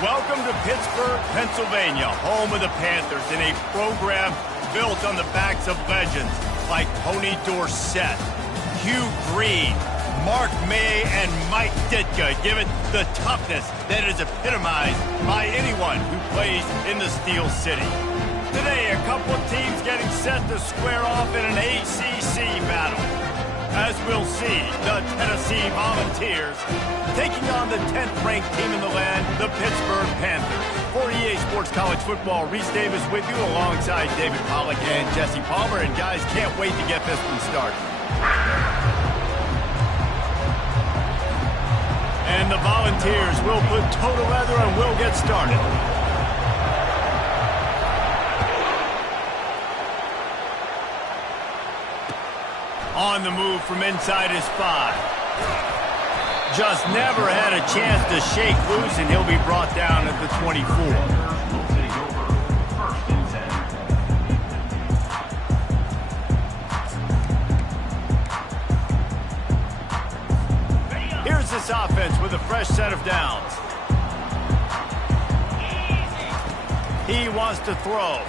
Welcome to Pittsburgh, Pennsylvania, home of the Panthers, in a program built on the backs of legends like Tony Dorsett, Hugh Green, Mark May, and Mike Ditka, give it the toughness that is epitomized by anyone who plays in the Steel City. Today, a couple of teams getting set to square off in an ACC battle. As we'll see, the Tennessee Volunteers taking on the 10th-ranked team in the land, the Pittsburgh Panthers. For EA Sports College Football, Reese Davis with you alongside David Pollack and Jesse Palmer. And guys, can't wait to get this one started. And the Volunteers will put toe to leather and we'll get started. On the move from inside his 5. Just never had a chance to shake loose, and he'll be brought down at the 24. Here's this offense with a fresh set of downs. He wants to throw.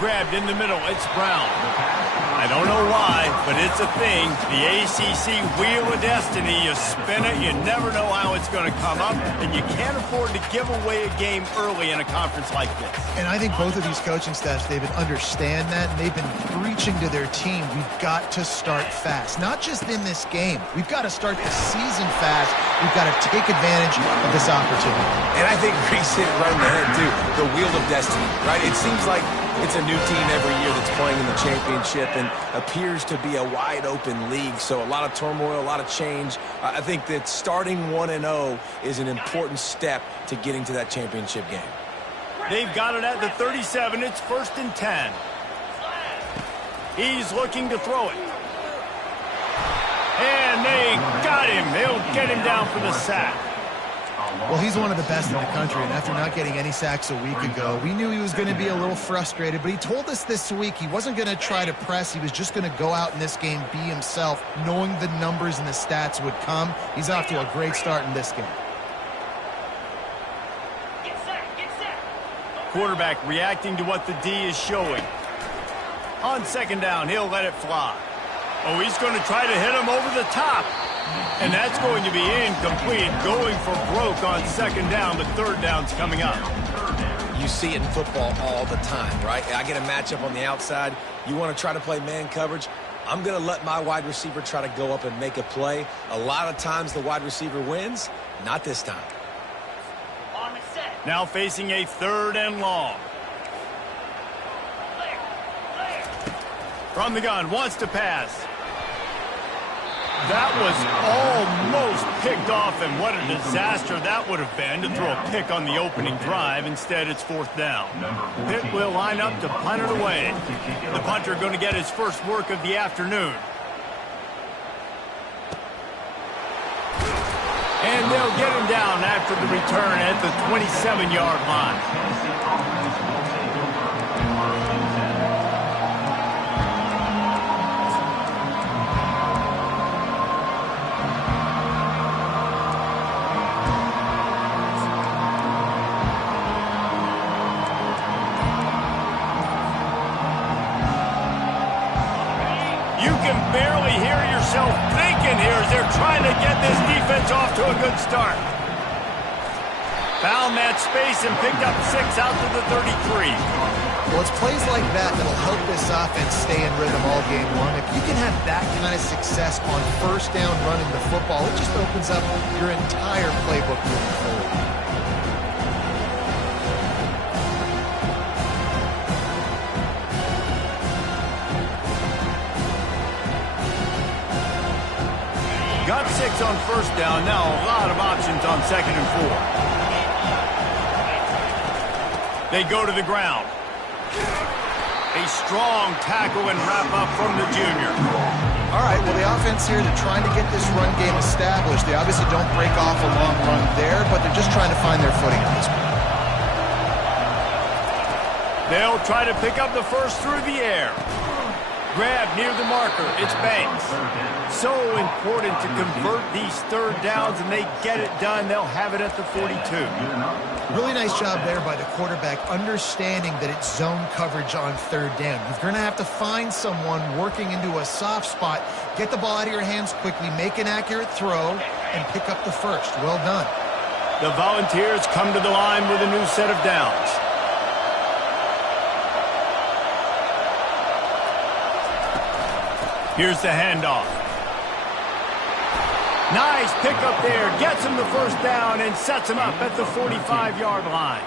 Grabbed in the middle, it's Brown. I don't know why, but it's a thing. The ACC Wheel of Destiny, you spin it, you never know how it's going to come up, and you can't afford to give away a game early in a conference like this. And I think both of these coaching staffs, David, understand that, and they've been preaching to their team, we've got to start fast. Not just in this game. We've got to start the season fast. We've got to take advantage of this opportunity. And I think Reese hit it right in the head, too. The Wheel of Destiny, right? It seems like it's a new team every year that's playing in the championship and appears to be a wide-open league. So a lot of turmoil, a lot of change. I think that starting 1-0 is an important step to getting to that championship game. They've got it at the 37. It's 1st and 10. He's looking to throw it. And they got him. They'll get him down for the sack. Well, he's one of the best in the country, and after not getting any sacks a week ago, we knew he was going to be a little frustrated, but he told us this week he wasn't going to try to press. He was just going to go out in this game, be himself, knowing the numbers and the stats would come. He's off to a great start in this game. Quarterback reacting to what the D is showing. On 2nd down, he'll let it fly. Oh, he's going to try to hit him over the top. And that's going to be incomplete, going for broke on 2nd down, but 3rd down's coming up. You see it in football all the time, right? I get a matchup on the outside. You want to try to play man coverage. I'm going to let my wide receiver try to go up and make a play. A lot of times the wide receiver wins. Not this time. Now facing a 3rd and long. From the gun, wants to pass. That was almost picked off, and what a disaster that would have been to throw a pick on the opening drive. Instead, it's 4th down. Pitt will line up to punt it away. The punter going to get his first work of the afternoon. And they'll get him down after the return at the 27-yard line. Barely hear yourself thinking here as they're trying to get this defense off to a good start. Found that space and picked up 6 out to the 33. Well, it's plays like that that'll help this offense stay in rhythm all game long. If you can have that kind of success on 1st down running the football, it just opens up your entire playbook moving forward. Got 6 on 1st down. Now a lot of options on 2nd and 4. They go to the ground. A strong tackle and wrap up from the junior. All right, well, the offense here, they're trying to get this run game established. They obviously don't break off a long run there, but they're just trying to find their footing at this point. They'll try to pick up the first through the air. Grab near the marker. It's Banks. So important to convert these third downs, and they get it done. They'll have it at the 42. Really nice job there by the quarterback, understanding that it's zone coverage on third down. You're going to have to find someone working into a soft spot, get the ball out of your hands quickly, make an accurate throw, and pick up the first. Well done. The Volunteers come to the line with a new set of downs. Here's the handoff. Nice pickup there. Gets him the first down and sets him up at the 45-yard line.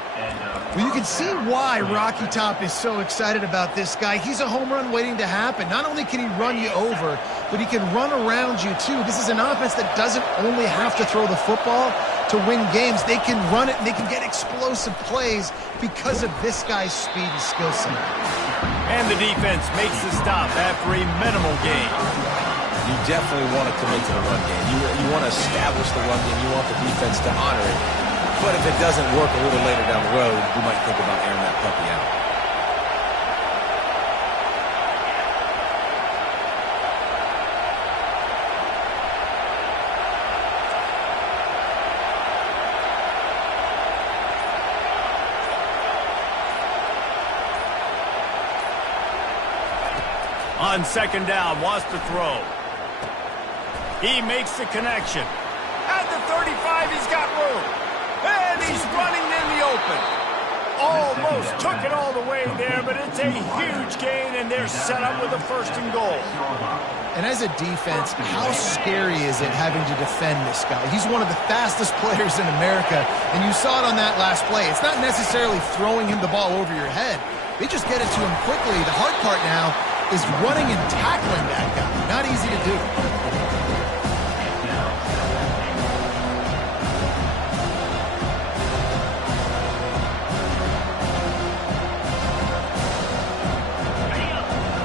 Well, you can see why Rocky Top is so excited about this guy. He's a home run waiting to happen. Not only can he run you over, but he can run around you too. This is an offense that doesn't only have to throw the football to win games. They can run it and they can get explosive plays because of this guy's speed and skill set. And the defense makes the stop after a minimal gain. You definitely want to commit to the run game. You want to establish the run game. You want the defense to honor it. But if it doesn't work a little later down the road, you might think about airing that puppy out. On second down, wants to throw. He makes the connection. At the 35, he's got room. And he's running in the open. Almost took it all the way there, but it's a huge gain, and they're set up with a first and goal. And as a defense, how scary is it having to defend this guy? He's one of the fastest players in America, and you saw it on that last play. It's not necessarily throwing him the ball over your head. They just get it to him quickly. The hard part now is running and tackling that guy. Not easy to do.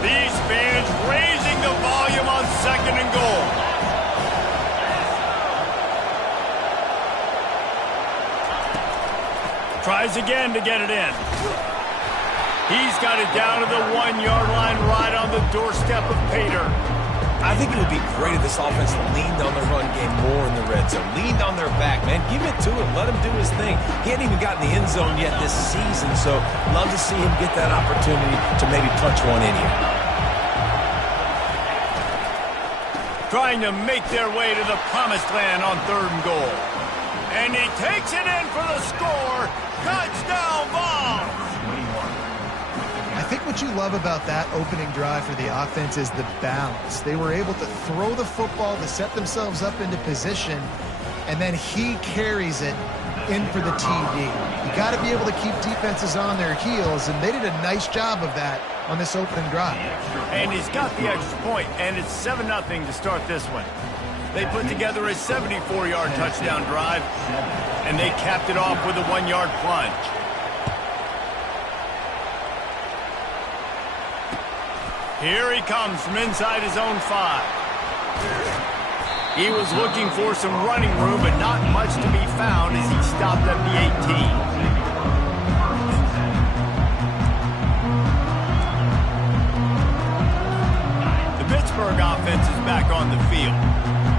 These fans raising the volume on second and goal. Tries again to get it in. He's got it down to the 1-yard line right on the doorstep of Pater. I think it would be great if this offense leaned on the run game more in the red zone. Leaned on their back, man. Give it to him. Let him do his thing. He hadn't even gotten the end zone yet this season, so love to see him get that opportunity to maybe punch one in here. Trying to make their way to the promised land on third and goal. And he takes it in for the score. Touchdown, Vols! I think what you love about that opening drive for the offense is the balance. They were able to throw the football to set themselves up into position, and then he carries it in for the TD. You got to be able to keep defenses on their heels, and they did a nice job of that on this opening drive. And he's got the extra point, and it's 7-0 to start this one. They put together a 74-yard touchdown drive, and they capped it off with a 1-yard plunge. Here he comes from inside his own 5. He was looking for some running room, but not much to be found as he stopped at the 18. The Pittsburgh offense is back on the field.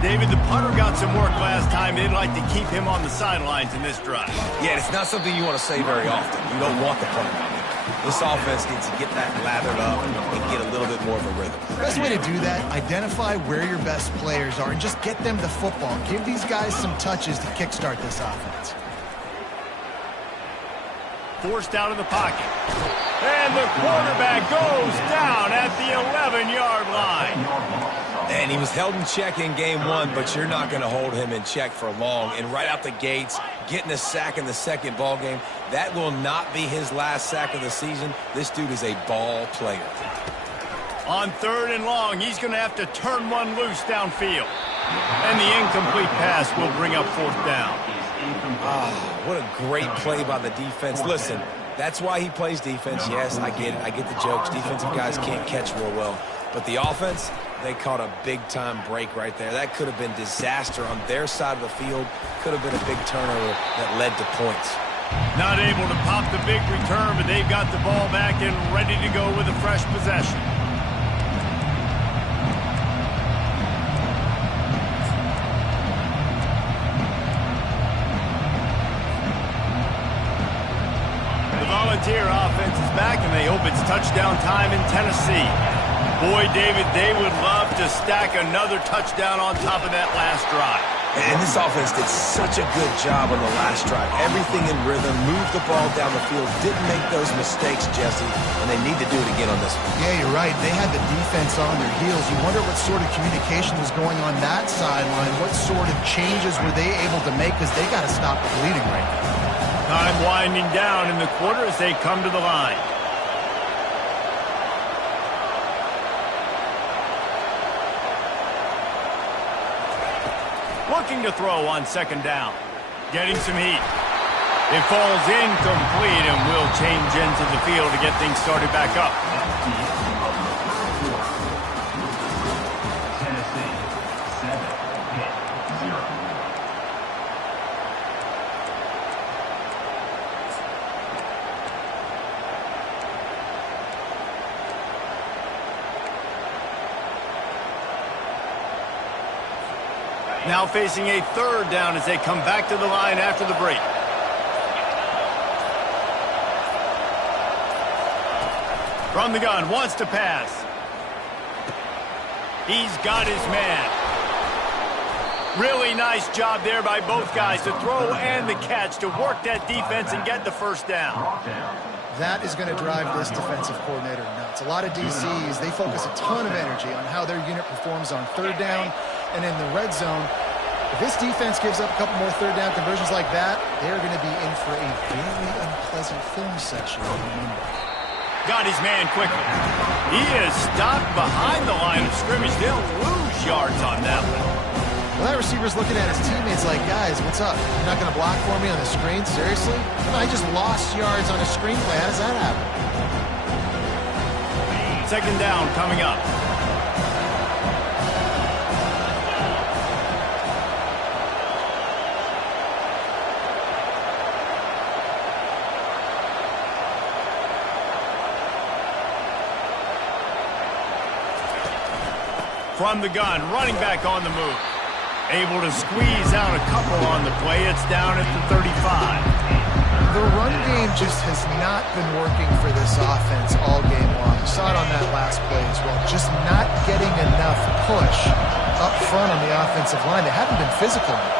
David, the punter got some work last time. They'd like to keep him on the sidelines in this drive. Yeah, it's not something you want to say very often. You don't want the punter out there. This offense needs to get that lathered up and get a little bit more of a rhythm. The best way to do that, identify where your best players are and just get them the football. Give these guys some touches to kickstart this offense. Forced out of the pocket. And the quarterback goes down at the 11-yard line. And he was held in check in game 1, but you're not going to hold him in check for long. And right out the gates, getting a sack in the second ball game, that will not be his last sack of the season. This dude is a ball player. On third and long, he's going to have to turn one loose downfield. And the incomplete pass will bring up fourth down. What a great play by the defense. Listen, that's why he plays defense. Yes, I get it. I get the jokes. Defensive guys can't catch real well. But the offense, they caught a big-time break right there. That could have been disaster on their side of the field. Could have been a big turnover that led to points. Not able to pop the big return, but they've got the ball back and ready to go with a fresh possession. back, and they hope it's touchdown time in Tennessee. Boy, David, they would love to stack another touchdown on top of that last drive. And this offense did such a good job on the last drive. Everything in rhythm, moved the ball down the field, didn't make those mistakes, Jesse, and they need to do it again on this one. Yeah, you're right. They had the defense on their heels. You wonder what sort of communication was going on that sideline. What sort of changes were they able to make, because they got to stop the bleeding right now. Time winding down in the quarter as they come to the line. Looking to throw on second down. Getting some heat. It falls incomplete and will change into the field to get things started back up. Tennessee, 7-0. Now facing a third down as they come back to the line after the break. From the gun, wants to pass. He's got his man. Really nice job there by both guys to throw and the catch to work that defense and get the first down. That is going to drive this defensive coordinator nuts. A lot of DCs, they focus a ton of energy on how their unit performs on third down and in the red zone. If this defense gives up a couple more third down conversions like that, they're going to be in for a very unpleasant film session on Monday. Got his man quickly. He is stopped behind the line of scrimmage. They'll lose yards on that one. Well, that receiver's looking at his teammates like, guys, what's up? You're not going to block for me on the screen? Seriously? I just lost yards on a screenplay. How does that happen? Second down coming up. From the gun, running back on the move. Able to squeeze out a couple on the play. It's down at the 35. The run game just has not been working for this offense all game long. You saw it on that last play as well. Just not getting enough push up front on the offensive line. They haven't been physical enough.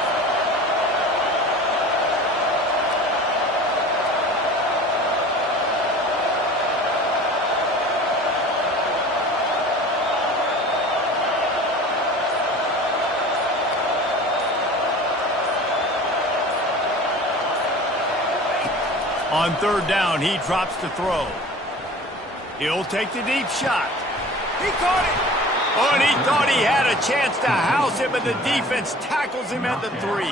On third down, he drops to throw. He'll take the deep shot. He caught it. Oh, and he thought he had a chance to house him, but the defense tackles him at the 3.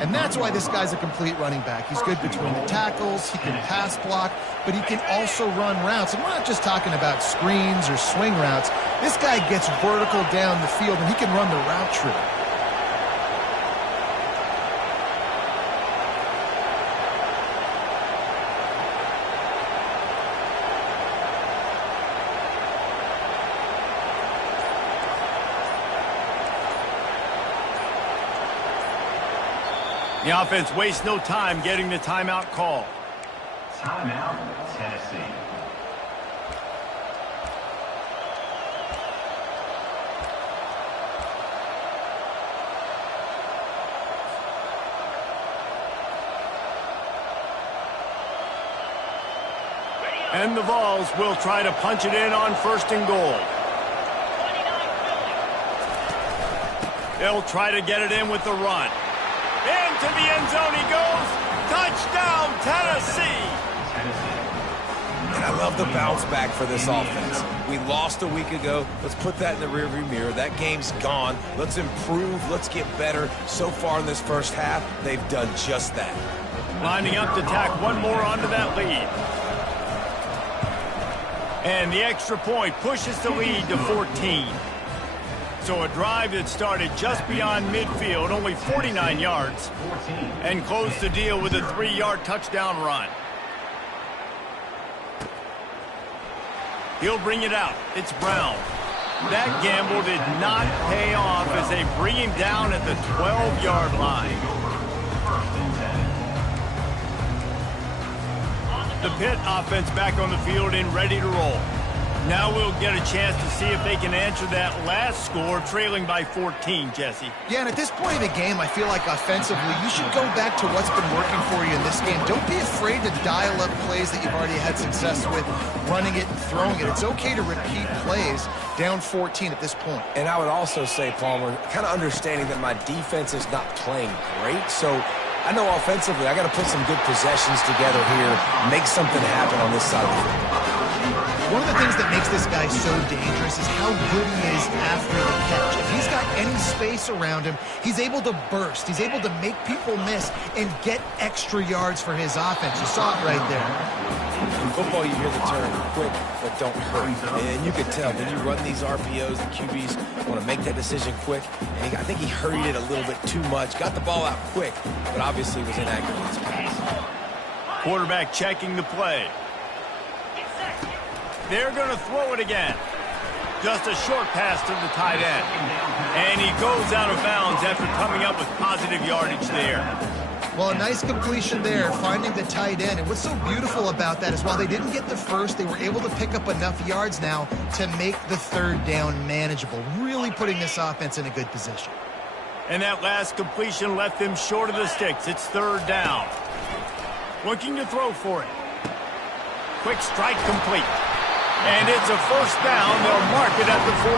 And that's why this guy's a complete running back. He's good between the tackles, he can pass block, but he can also run routes. And we're not just talking about screens or swing routes. This guy gets vertical down the field, and he can run the route tree. The offense wastes no time getting the timeout call. Timeout, Tennessee. And the Vols will try to punch it in on first and goal. They'll try to get it in with the run. Into the end zone he goes. Touchdown, Tennessee. And I love the bounce back for this offense. We lost a week ago. Let's put that in the rearview mirror. That game's gone. Let's improve. Let's get better. So far in this first half, they've done just that. Lining up to tack one more onto that lead. And the extra point pushes the lead to 14. So a drive that started just beyond midfield, only 49 yards, and closed the deal with a 3-yard touchdown run. He'll bring it out. It's Brown. That gamble did not pay off as they bring him down at the 12-yard line. The Pitt offense back on the field and ready to roll. Now we'll get a chance to see if they can answer that last score, trailing by 14, Jesse. Yeah, and at this point of the game, I feel like offensively, you should go back to what's been working for you in this game. Don't be afraid to dial up plays that you've already had success with, running it and throwing it. It's okay to repeat plays down 14 at this point. And I would also say, Palmer, kind of understanding that my defense is not playing great, so I know offensively I got to put some good possessions together here, make something happen on this side of the field. One of the things that makes this guy so dangerous is how good he is after the catch. If he's got any space around him, he's able to burst. He's able to make people miss and get extra yards for his offense. You saw it right there. In football, you hear the term quick, but don't hurry. And you can tell when you run these RPOs, the QBs want to make that decision quick. And I think he hurried it a little bit too much. Got the ball out quick, but obviously was inaccurate in his pass. Quarterback checking the play. They're going to throw it again. Just a short pass to the tight end. And he goes out of bounds after coming up with positive yardage there. Well, a nice completion there, finding the tight end. And what's so beautiful about that is while they didn't get the first, they were able to pick up enough yards now to make the third down manageable, really putting this offense in a good position. And that last completion left them short of the sticks. It's third down. Looking to throw for it. Quick strike complete. And it's a first down. They'll mark it at the 44.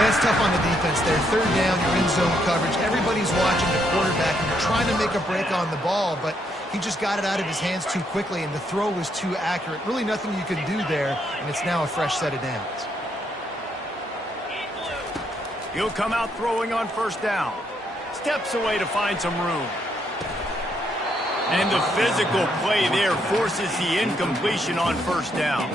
That's tough on the defense there. Third down, you're in zone coverage. Everybody's watching the quarterback, and you're trying to make a break on the ball, but he just got it out of his hands too quickly, and the throw was too accurate. Really nothing you can do there, and it's now a fresh set of downs. He'll come out throwing on first down. Steps away to find some room. And the physical play there forces the incompletion on first down.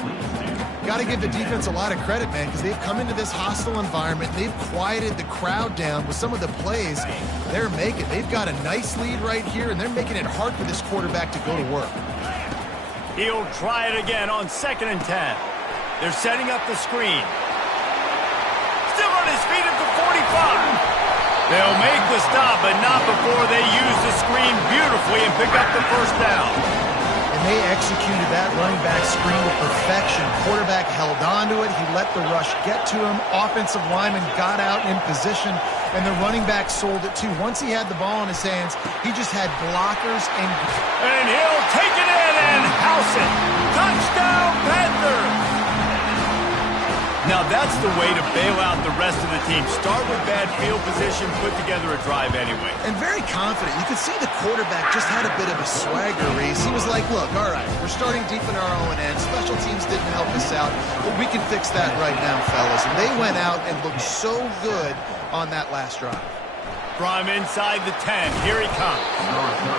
Got to give the defense a lot of credit, man, because they've come into this hostile environment. They've quieted the crowd down with some of the plays they're making. They've got a nice lead right here, and they're making it hard for this quarterback to go to work. He'll try it again on 2nd and 10. They're setting up the screen. Still on his feet at the 45. They'll make the stop, but not before they use the screen beautifully and pick up the first down. And they executed that running back screen to perfection. Quarterback held on to it. He let the rush get to him. Offensive lineman got out in position, and the running back sold it too. Once he had the ball in his hands, he just had blockers and he'll take it in and house it. Touchdown, Panthers! Now that's the way to bail out the rest of the team. Start with bad field position, put together a drive anyway. And very confident. You could see the quarterback just had a bit of a swagger race. He was like, look, all right, we're starting deep in our own end. Special teams didn't help us out, but we can fix that right now, fellas. And they went out and looked so good on that last drive. From inside the 10, here he comes.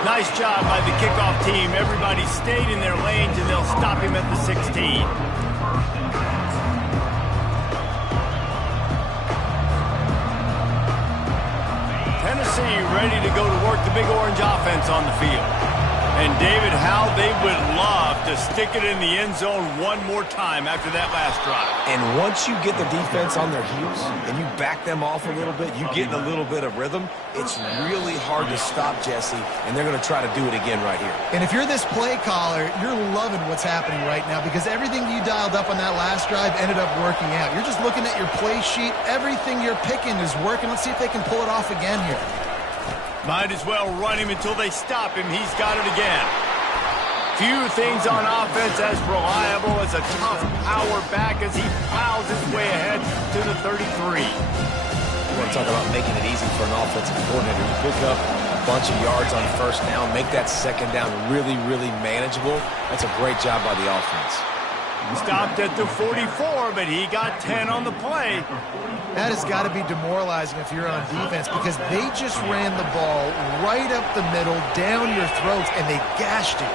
Nice job by the kickoff team. Everybody stayed in their lanes, and they'll stop him at the 16. Tennessee ready to go to work the Big Orange offense on the field. And David, how they would love to stick it in the end zone one more time after that last drive. And once you get the defense on their heels and you back them off a little bit, you get in a little bit of rhythm, it's really hard to stop, Jesse, and they're going to try to do it again right here. And if you're this play caller, you're loving what's happening right now because everything you dialed up on that last drive ended up working out. You're just looking at your play sheet. Everything you're picking is working. Let's see if they can pull it off again here. Might as well run him until they stop him. He's got it again. Few things on offense as reliable as a tough power back as he plows his way ahead to the 33. You want to talk about making it easy for an offensive coordinator. You pick up a bunch of yards on first down, make that second down really, really manageable. That's a great job by the offense. He stopped at the 44, but he got 10 on the play. That has got to be demoralizing if you're on defense because they just ran the ball right up the middle, down your throats, and they gashed you.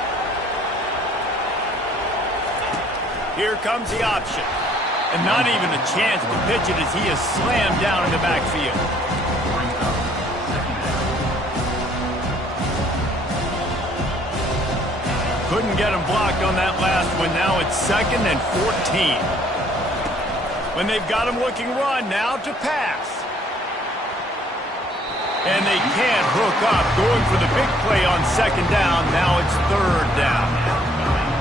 Here comes the option. And not even a chance to pitch it as he is slammed down in the backfield. Couldn't get him blocked on that last one. Now it's 2nd and 14. When they've got him looking run, now to pass. And they can't hook up. Going for the big play on 2nd down. Now it's 3rd down.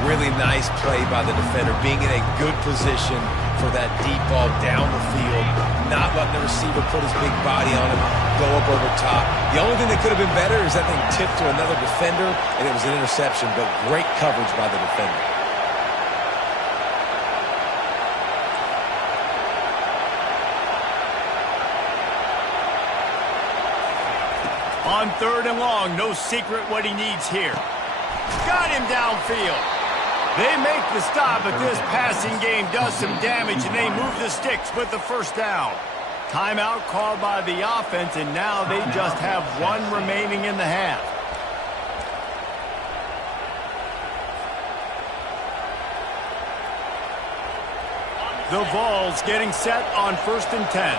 Really nice play by the defender, being in a good position for that deep ball down the field, not letting the receiver put his big body on him, go up over top. The only thing that could have been better is that thing tipped to another defender, and it was an interception, but great coverage by the defender. On 3rd and long, no secret what he needs here. Got him downfield. They make the stop, but this passing game does some damage, and they move the sticks with the first down. Timeout called by the offense, and now they just have one remaining in the half. The Vols getting set on 1st and 10.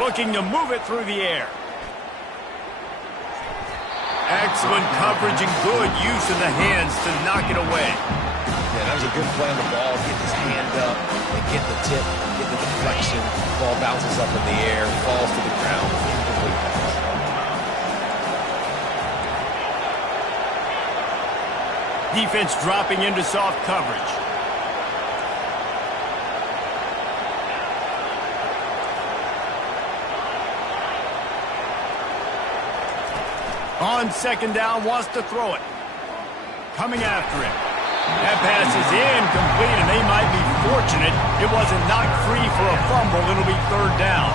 Looking to move it through the air. Excellent coverage and good use of the hands to knock it away. Yeah, that was a good play on the ball. Get his hand up and get the tip, get the deflection. Ball bounces up in the air, falls to the ground. Incomplete pass. Defense dropping into soft coverage. On 2nd down, wants to throw it. Coming after him. That pass is incomplete, and they might be fortunate it wasn't knocked free for a fumble. It'll be 3rd down.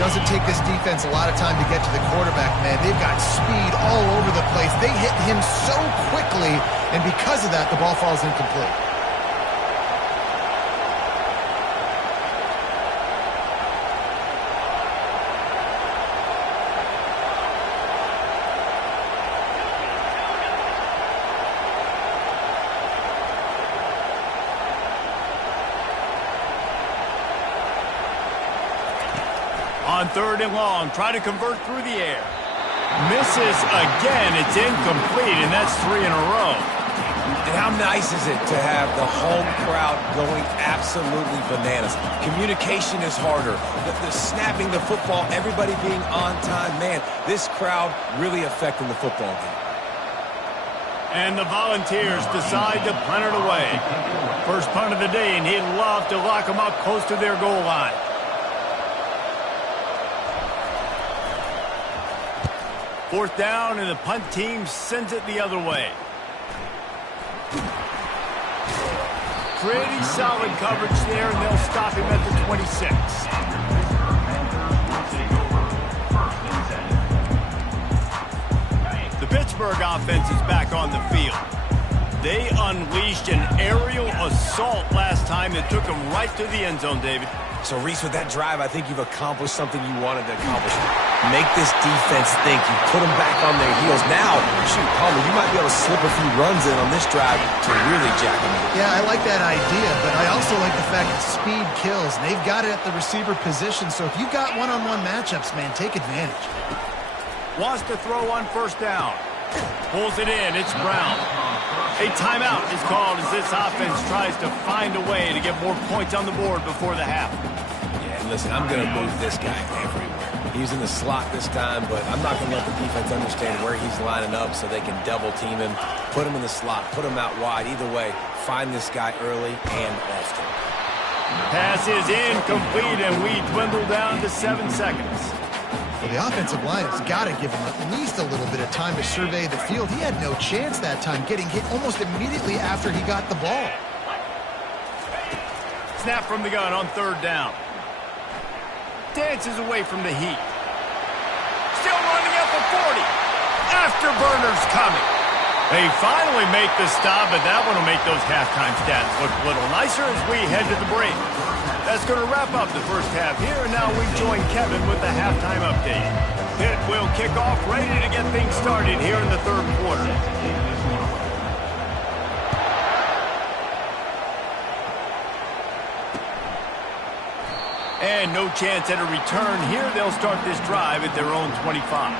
Doesn't take this defense a lot of time to get to the quarterback, man. They've got speed all over the place. They hit him so quickly, and because of that, the ball falls incomplete. On 3rd and long, try to convert through the air. Misses again. It's incomplete, and that's 3 in a row. And how nice is it to have the home crowd going absolutely bananas? Communication is harder. The snapping the football, everybody being on time. Man, this crowd really affecting the football game. And the Volunteers decide to punt it away. First punt of the day, and he'd love to lock them up close to their goal line. Fourth down, and the punt team sends it the other way. Pretty solid coverage there, and they'll stop him at the 26. The Pittsburgh offense is back on the field. They unleashed an aerial assault last time that took them right to the end zone, David. So, Reese, with that drive, I think you've accomplished something you wanted to accomplish. Make this defense think. You put them back on their heels. Now, shoot, Palmer, you might be able to slip a few runs in on this drive to really jack them up. Yeah, I like that idea, but I also like the fact that speed kills. And they've got it at the receiver position, so if you've got one-on-one matchups, man, take advantage. Wants to throw on 1st down. Pulls it in. It's Brown. A timeout is called as this offense tries to find a way to get more points on the board before the half. Yeah, listen, I'm going to move this guy everywhere. He's in the slot this time, but I'm not going to let the defense understand where he's lining up so they can double team him, put him in the slot, put him out wide. Either way, find this guy early and often. Pass is incomplete, and we dwindle down to 7 seconds. Well, the offensive line has got to give him at least a little bit of time to survey the field. He had no chance that time, getting hit almost immediately after he got the ball. Snap from the gun on 3rd down. Dances away from the heat. Still running up the 40. Afterburner's coming. They finally make the stop, but that one will make those halftime stats look a little nicer as we head to the break. That's going to wrap up the first half here, and now we join Kevin with the halftime update. Pitt will kick off, ready to get things started here in the 3rd quarter. And no chance at a return here. They'll start this drive at their own 25.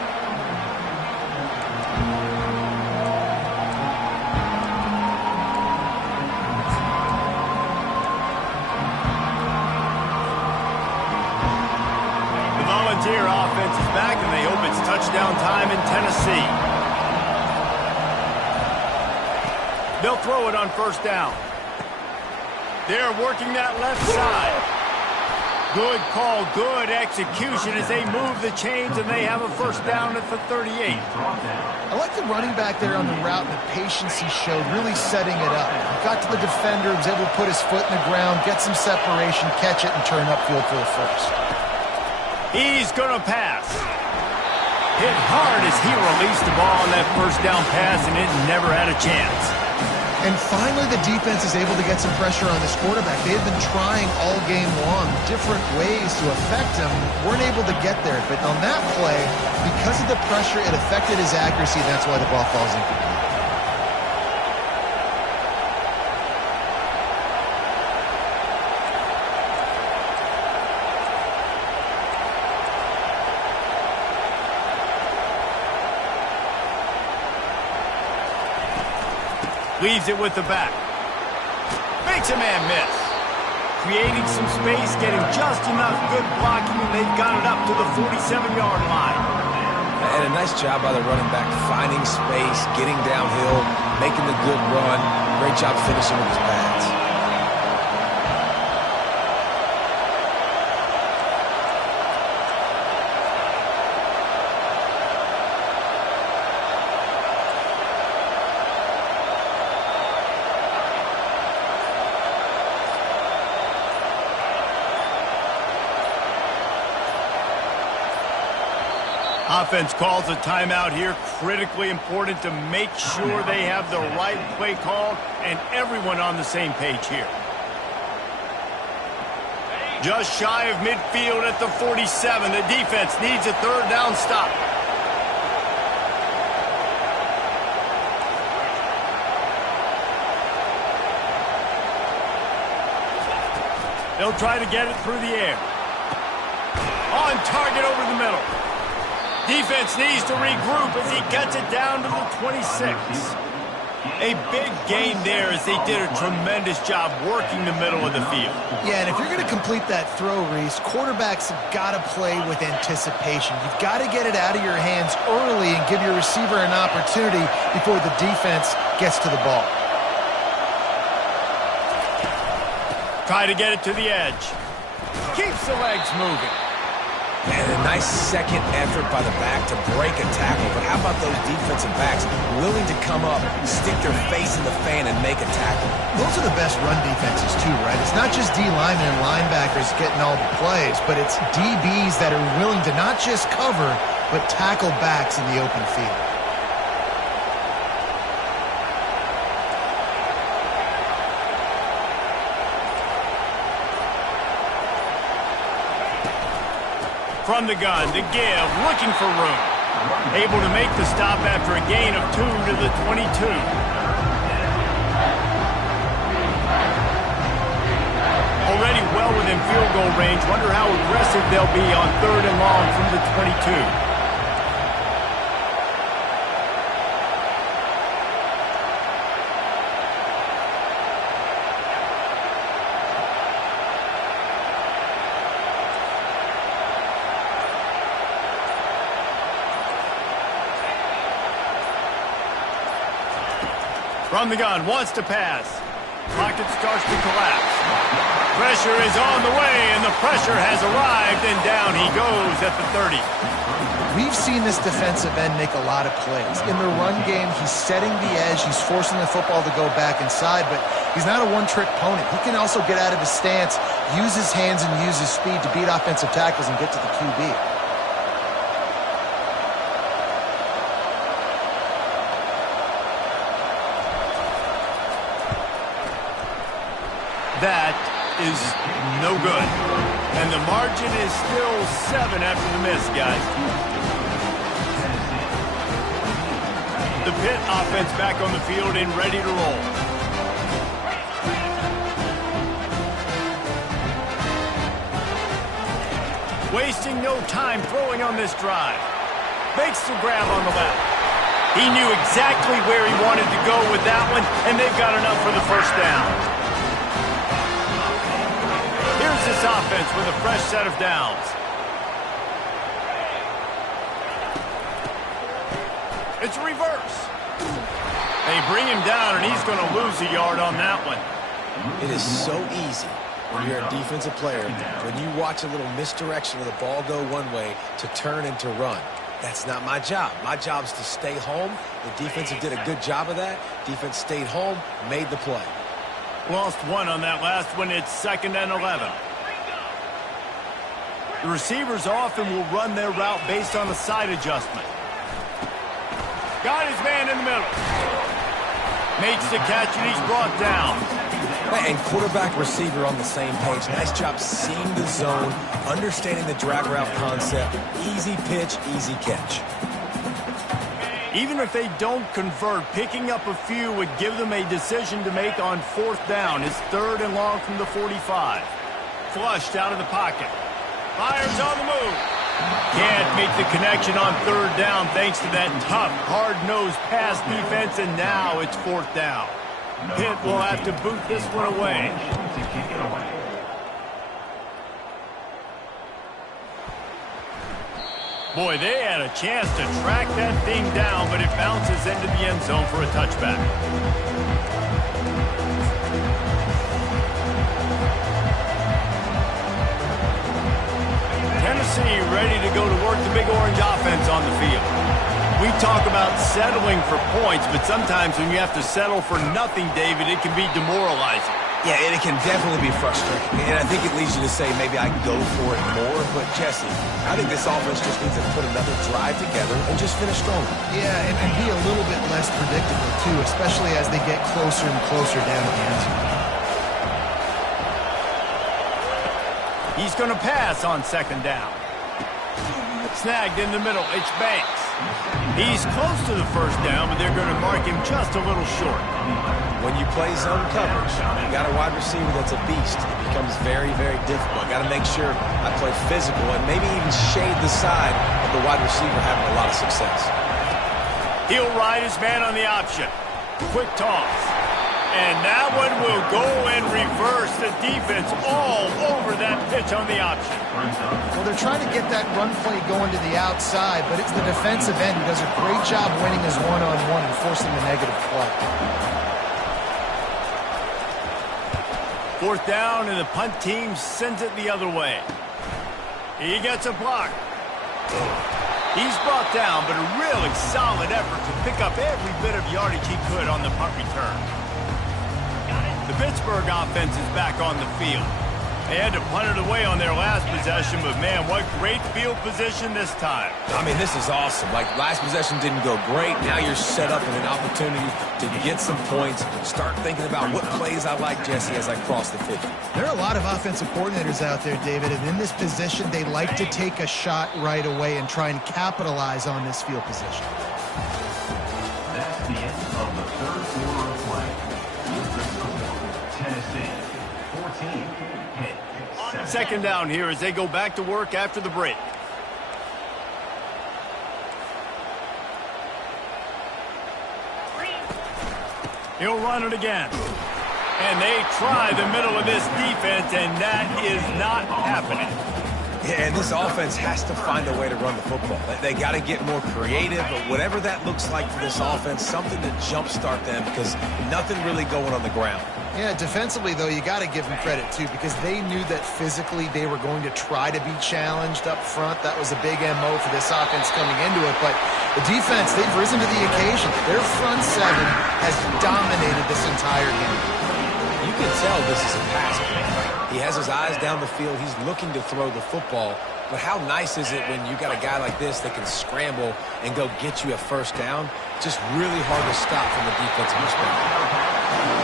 back, and they hope it's touchdown time in Tennessee. They'll throw it on first down. They're working that left side. Good call, good execution as they move the chains, and they have a first down at the 38. I like the running back there on the route and the patience he showed, really setting it up. He got to the defender, was able to put his foot in the ground, get some separation, catch it, and turn upfield for the first. He's going to pass. Hit hard as he released the ball on that first down pass, and it never had a chance. And finally, the defense is able to get some pressure on this quarterback. They had been trying all game long different ways to affect him. Weren't able to get there. But on that play, because of the pressure, it affected his accuracy. That's why the ball falls incomplete. Leaves it with the back. Makes a man miss. Creating some space, getting just enough good blocking, and they've got it up to the 47-yard line. And a nice job by the running back, finding space, getting downhill, making the good run. Great job finishing with his pads. Offense calls a timeout here. Critically important to make sure they have the right play call and everyone on the same page here. Just shy of midfield at the 47. The defense needs a third down stop. They'll try to get it through the air. On target over the middle. Defense needs to regroup as he gets it down to the 26. A big gain there as they did a tremendous job working the middle of the field. Yeah, and if you're going to complete that throw, Reese, quarterbacks have got to play with anticipation. You've got to get it out of your hands early and give your receiver an opportunity before the defense gets to the ball. Try to get it to the edge. Keeps the legs moving. And a nice second effort by the back to break a tackle. But how about those defensive backs willing to come up, stick their face in the fan, and make a tackle? Those are the best run defenses, too, right? It's not just D linemen and linebackers getting all the plays, but it's DBs that are willing to not just cover, but tackle backs in the open field. From the gun to give, looking for room. Able to make the stop after a gain of 2 to the 22. Already well within field goal range. Wonder how aggressive they'll be on 3rd and long from the 22. From the gun, wants to pass. Pocket starts to collapse. Pressure is on the way, and the pressure has arrived, and down he goes at the 30. We've seen this defensive end make a lot of plays. In the run game, he's setting the edge. He's forcing the football to go back inside, but he's not a one-trick pony. He can also get out of his stance, use his hands, and use his speed to beat offensive tackles and get to the QB. That is no good. And the margin is still 7 after the miss, guys. The Pitt offense back on the field and ready to roll. Wasting no time throwing on this drive. Makes the grab on the left. He knew exactly where he wanted to go with that one, and they've got enough for the first down. Here's this offense with a fresh set of downs. It's a reverse. They bring him down, and he's going to lose a yard on that one. It is so easy when you're a defensive player, when you watch a little misdirection of the ball go one way, to turn and to run. That's not my job. My job is to stay home. The defense did a good job of that. Defense stayed home, made the play. Lost one on that last one. It's 2nd and 11. The receivers often will run their route based on a side adjustment. Got his man in the middle. Makes the catch, and he's brought down. And quarterback receiver on the same page. Nice job seeing the zone, understanding the drag route concept. Easy pitch, easy catch. Even if they don't convert, picking up a few would give them a decision to make on 4th down. It's 3rd and long from the 45. Flushed out of the pocket. Fires on the move. Can't make the connection on 3rd down thanks to that tough, hard-nosed pass defense, and now it's 4th down. Pitt will have to boot this one away. Boy, they had a chance to track that thing down, but it bounces into the end zone for a touchback. Tennessee ready to go to work the big orange offense on the field. We talk about settling for points, but sometimes when you have to settle for nothing, David, it can be demoralizing. Yeah, and it can definitely be frustrating. And I think it leads you to say maybe I go for it more. But, Jesse, I think this offense just needs to put another drive together and just finish stronger. Yeah, and be a little bit less predictable, too, especially as they get closer and closer down to the end zone. He's going to pass on 2nd down. Snagged in the middle. It's Banks. He's close to the 1st down, but they're going to mark him just a little short. When you play zone coverage, you got a wide receiver that's a beast. It becomes very, very difficult. Got to make sure I play physical and maybe even shade the side of the wide receiver having a lot of success. He'll ride his man on the option. Quick toss. And that one will go and reverse. The defense all over that pitch on the option. Well, they're trying to get that run play going to the outside, but it's the defensive end who does a great job winning his one-on-one and forcing the negative play. 4th down, and the punt team sends it the other way. He gets a block. He's brought down, but a really solid effort to pick up every bit of yardage he could on the punt return. The Pittsburgh offense is back on the field. They had to punt it away on their last possession, but man, what great field position this time. I mean, this is awesome. Like, last possession didn't go great. Now you're set up in an opportunity to get some points. Start thinking about what plays I like, Jesse, as I cross the 50. There are a lot of offensive coordinators out there, David, and in this position, they like to take a shot right away and try and capitalize on this field position. That's the end of the 3rd quarter of play. Tennessee, 14. Pitt, 2nd down here as they go back to work after the break. He'll run it again. And they try the middle of this defense, and that is not happening. Yeah, and this offense has to find a way to run the football. They got to get more creative, but whatever that looks like for this offense, something to jumpstart them because nothing really going on the ground. Yeah, defensively, though, you got to give them credit, too, because they knew that physically they were going to try to be challenged up front. That was a big MO for this offense coming into it. But the defense, they've risen to the occasion. Their front seven has dominated this entire game. You can tell this is a pass play. He has his eyes down the field. He's looking to throw the football. But how nice is it when you got a guy like this that can scramble and go get you a 1st down? Just really hard to stop from the defensive perspective.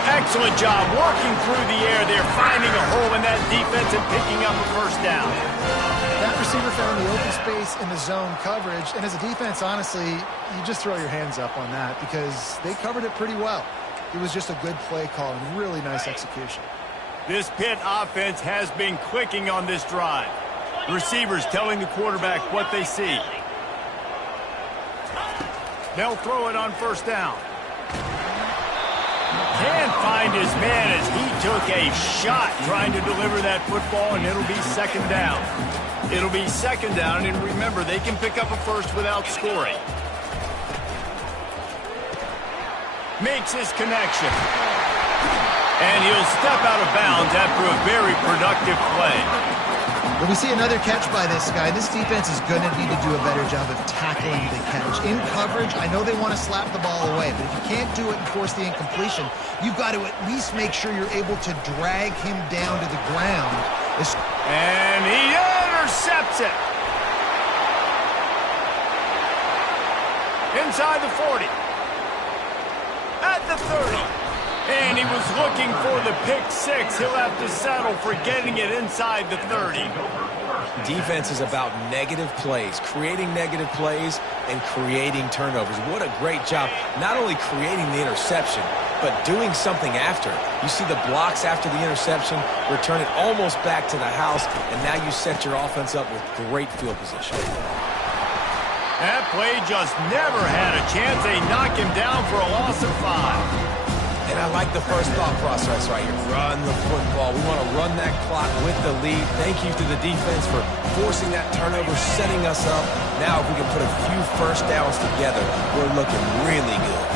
Excellent job working through the air. They're finding a hole in that defense and picking up a 1st down. That receiver found the open space in the zone coverage. And as a defense, honestly, you just throw your hands up on that because they covered it pretty well. It was just a good play call and really nice execution. This Pitt offense has been clicking on this drive. Receivers telling the quarterback what they see. They'll throw it on 1st down. Can't find his man as he took a shot trying to deliver that football, and it'll be 2nd down. It'll be 2nd down, and remember, they can pick up a 1st without scoring. makes his connection. And he'll step out of bounds after a very productive play. Well, we see another catch by this guy. This defense is going to need to do a better job of tackling the catch. In coverage, I know they want to slap the ball away, but if you can't do it and force the incompletion, you've got to at least make sure you're able to drag him down to the ground. And he intercepts it. Inside the 40. At the 30. And he was looking for the pick six. He'll have to settle for getting it inside the 30. Defense is about negative plays, creating negative plays and creating turnovers. What a great job, not only creating the interception, but doing something after. You see the blocks after the interception, return it almost back to the house, and now you set your offense up with great field position. That play just never had a chance. They knock him down for a loss of 5. And I like the first thought process right here. Run the football. We want to run that clock with the lead. Thank you to the defense for forcing that turnover, setting us up. Now if we can put a few first downs together, we're looking really good.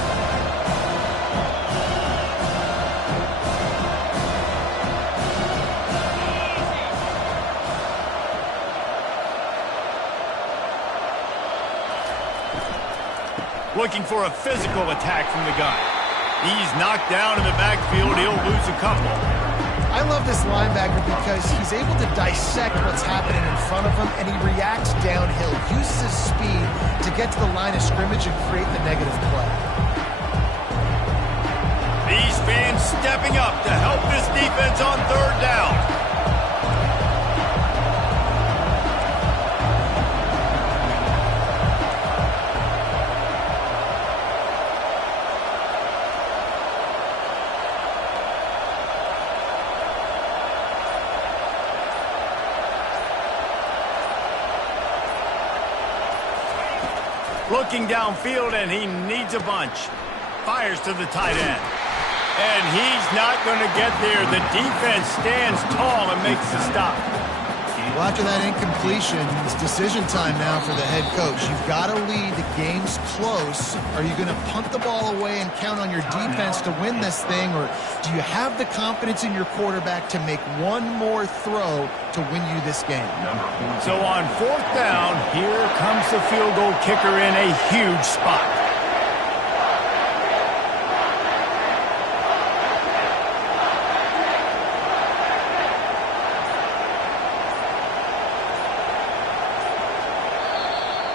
Looking for a physical attack from the gun. He's knocked down in the backfield. He'll lose a couple. I love this linebacker because he's able to dissect what's happening in front of him, and he reacts downhill, uses his speed to get to the line of scrimmage and create the negative play. These fans stepping up to help this defense on third down. Looking downfield, and he needs a bunch. Fires to the tight end. And he's not going to get there. The defense stands tall and makes the stop. Well, after that incompletion, it's decision time now for the head coach. You've got to lead. The game's close. Are you going to punt the ball away and count on your defense to win this thing, or do you have the confidence in your quarterback to make one more throw to win you this game? So on fourth down, here comes the field goal kicker in a huge spot.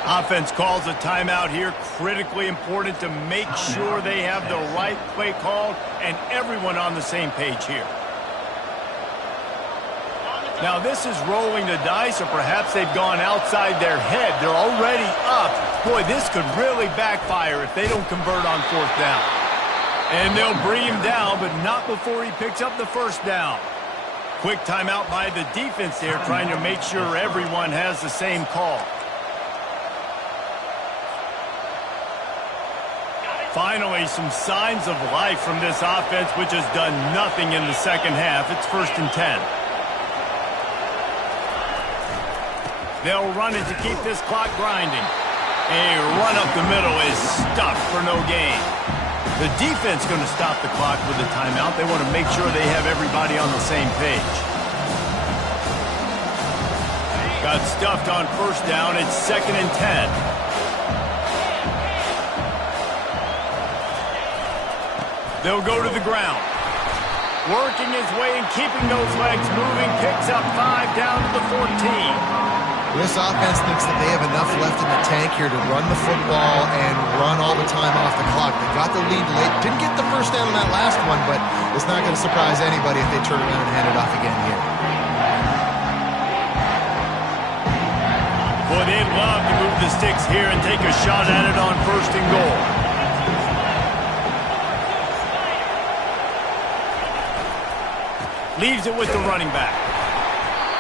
Offense calls a timeout here. Critically important to make sure they have the right play called and everyone on the same page here. Now this is rolling the dice, or perhaps they've gone outside their head. They're already up. Boy, this could really backfire if they don't convert on fourth down. And they'll bring him down, but not before he picks up the first down. Quick timeout by the defense there, trying to make sure everyone has the same call. Finally, some signs of life from this offense, which has done nothing in the second half. It's 1st and 10. They'll run it to keep this clock grinding. A run up the middle is stuffed for no gain. The defense going to stop the clock with a timeout. They want to make sure they have everybody on the same page. Got stuffed on first down. It's 2nd and 10. They'll go to the ground. Working his way and keeping those legs moving. Picks up 5 down to the 14. This offense thinks that they have enough left in the tank here to run the football and run all the time off the clock. They got the lead late. Didn't get the first down on that last one, but it's not going to surprise anybody if they turn around and hand it off again here. Boy, they'd love to move the sticks here and take a shot at it on 1st and goal. Leaves it with the running back.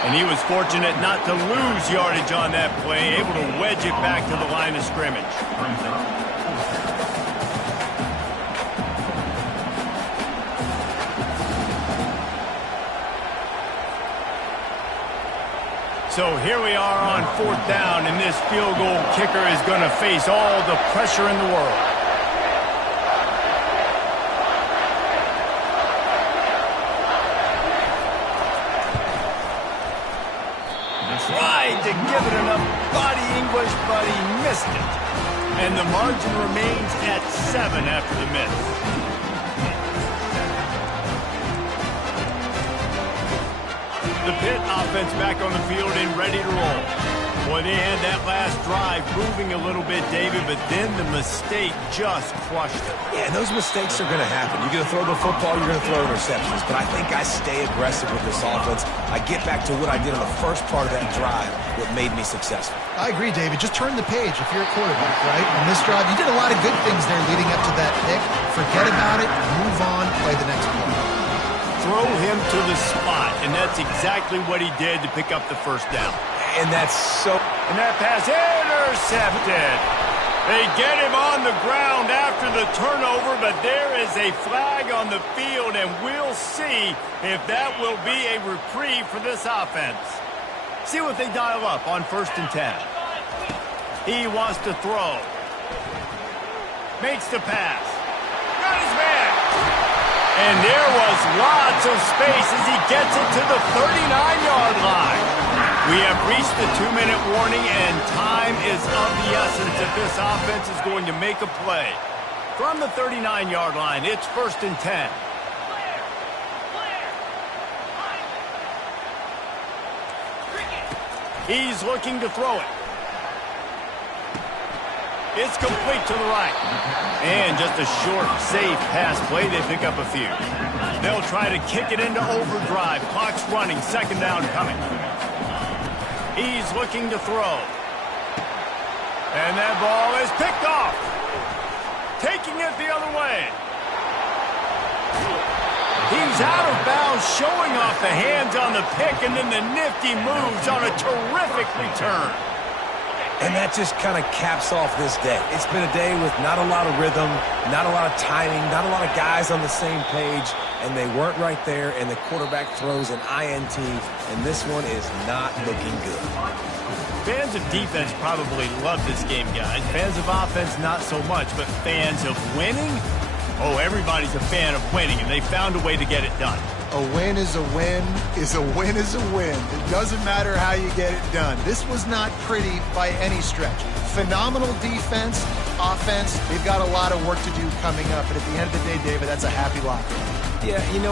And he was fortunate not to lose yardage on that play, able to wedge it back to the line of scrimmage. So here we are on 4th down, and this field goal kicker is going to face all the pressure in the world. give it enough body English, but he missed it. And the margin remains at 7 after the miss. The Pitt offense back on the field and ready to roll. Boy, they had that last drive moving a little bit, David, but then the mistake just crushed it. Yeah, and those mistakes are going to happen. You're going to throw the football, you're going to throw interceptions. But I think I stay aggressive with this offense. I get back to what I did on the first part of that drive, what made me successful. I agree, David. Just turn the page if you're a quarterback, right? On this drive, you did a lot of good things there leading up to that pick. Forget about it, move on, play the next play. Throw him to the spot, and that's exactly what he did to pick up the first down. And that's so... And that pass intercepted. They get him on the ground after the turnover, but there is a flag on the field, and we'll see if that will be a reprieve for this offense. See what they dial up on 1st and 10. He wants to throw. Makes the pass. Got his man. And there was lots of space as he gets it to the 39-yard line. We have reached the 2-minute warning, and time is of the essence if this offense is going to make a play. From the 39-yard line, it's 1st and 10. He's looking to throw it. It's complete to the right. And just a short, safe pass play. They pick up a few. They'll try to kick it into overdrive. Clock's running. 2nd down coming. He's looking to throw. And that ball is picked off. Taking it the other way. He's out of bounds, showing off the hands on the pick, and then the nifty moves on a terrific return. And that just kind of caps off this day. It's been a day with not a lot of rhythm, not a lot of timing, not a lot of guys on the same page, and they weren't right there, and the quarterback throws an INT, and this one is not looking good. Fans of defense probably love this game, guys. Fans of offense, not so much, but fans of winning? Oh, everybody's a fan of winning, and they found a way to get it done. A win is a win is a win is a win. It doesn't matter how you get it done. This was not pretty by any stretch. Phenomenal defense, offense. They've got a lot of work to do coming up. But at the end of the day, David, that's a happy locker. Yeah, you know,